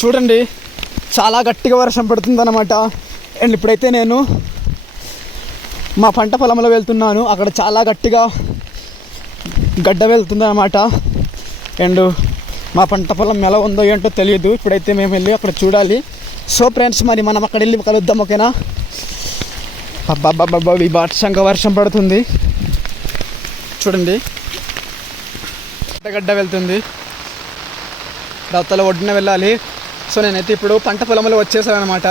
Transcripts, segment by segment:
చూడండి చాలా గట్టిగా వర్షం పడుతుందన్నమాట. అండ్ ఇప్పుడైతే నేను మా పంట పొలంలో వెళ్తున్నాను. అక్కడ చాలా గట్టిగా గడ్డ వెళ్తుందన్నమాట. అండ్ మా పంట పొలం ఎలా ఉందో ఏంటో తెలియదు. ఇప్పుడైతే మేము వెళ్ళి అక్కడ చూడాలి. సో ఫ్రెండ్స్, మరి మనం అక్కడ వెళ్ళి కలుద్దాం, ఓకేనా? అబ్బాబ్బాబ్బా, బీభత్సంగా వర్షం పడుతుంది చూడండి. గడ్డ వెళ్తుంది, దవతల ఒడ్డున వెళ్ళాలి. సో నేనైతే ఇప్పుడు పంట పొలంలో వచ్చేసాను అనమాట.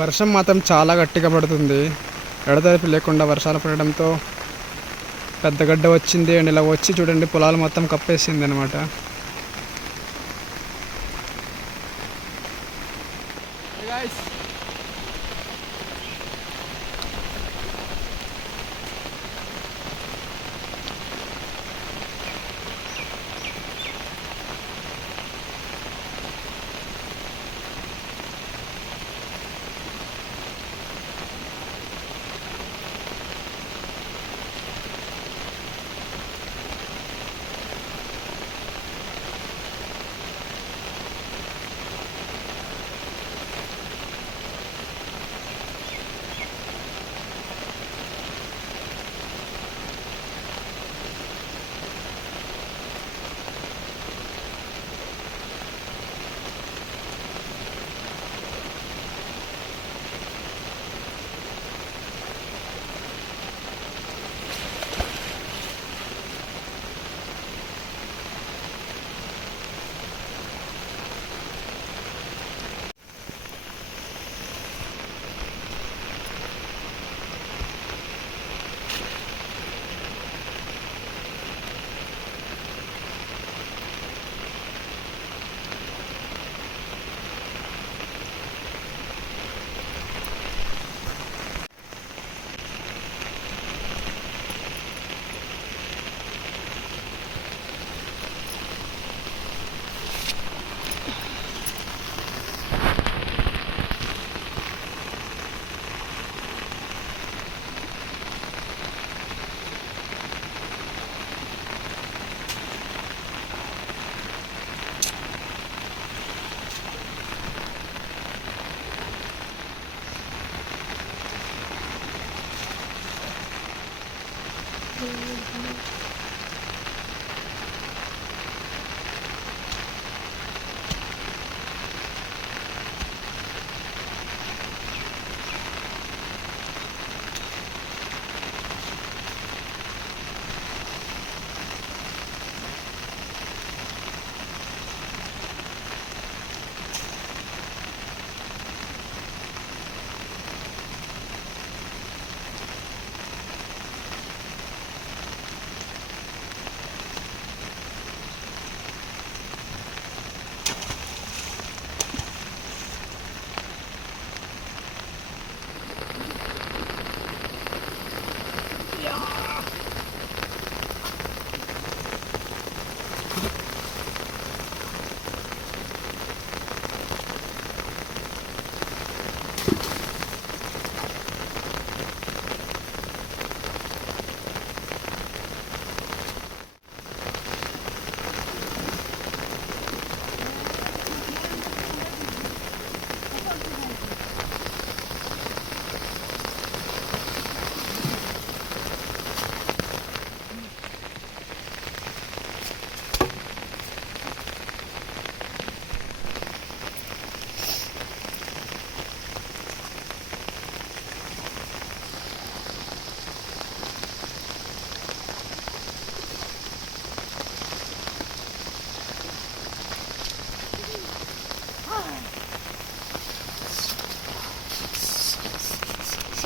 వర్షం మాత్రం చాలా గట్టిగా పడుతుంది. ఎడతెరిపి లేకుండా వర్షాలు పడడంతో పెద్ద గడ్డ వచ్చింది. అండ్ ఇలా వచ్చి చూడండి, పొలాలు మొత్తం కప్పేసింది అనమాట.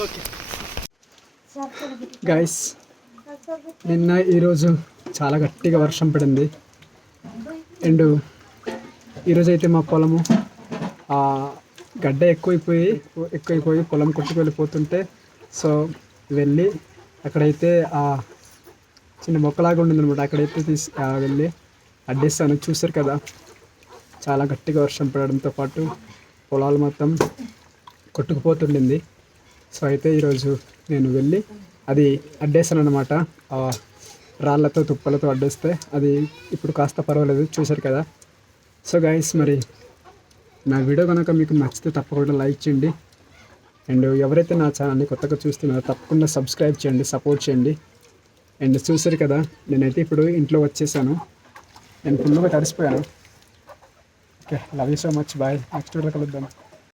Okay. Guys, నిన్న ఈరోజు చాలా గట్టిగా వర్షం పడింది. అండ్ ఈరోజైతే మా పొలము గడ్డ ఎక్కువైపోయి పొలం కొట్టుకు వెళ్ళిపోతుంటే సో వెళ్ళి అక్కడైతే చిన్న మొక్కలాగా ఉండిందనమాట. అక్కడైతే వెళ్ళి అడ్డేస్తాను. చూసారు కదా, చాలా గట్టిగా వర్షం పడడంతో పాటు పొలాలు మొత్తం కొట్టుకుపోతుండింది. సో అయితే ఈరోజు నేను వెళ్ళి అది అడ్డేస్తాను అనమాట. రాళ్ళతో తుప్పలతో అడ్డేస్తే అది ఇప్పుడు కాస్త పర్వాలేదు. చూసారు కదా. సో గైస్, మరి నా వీడియో కనుక మీకు నచ్చితే తప్పకుండా లైక్ చేయండి. అండ్ ఎవరైతే నా ఛానల్ని కొత్తగా చూస్తున్నారో తప్పకుండా సబ్స్క్రైబ్ చేయండి, సపోర్ట్ చేయండి. అండ్ చూసారు కదా, నేనైతే ఇప్పుడు ఇంట్లో వచ్చేసాను. నేను ఫుల్గా తడిసిపోయాను. Okay, love you so much. Bye. Next video కలుద్దాం.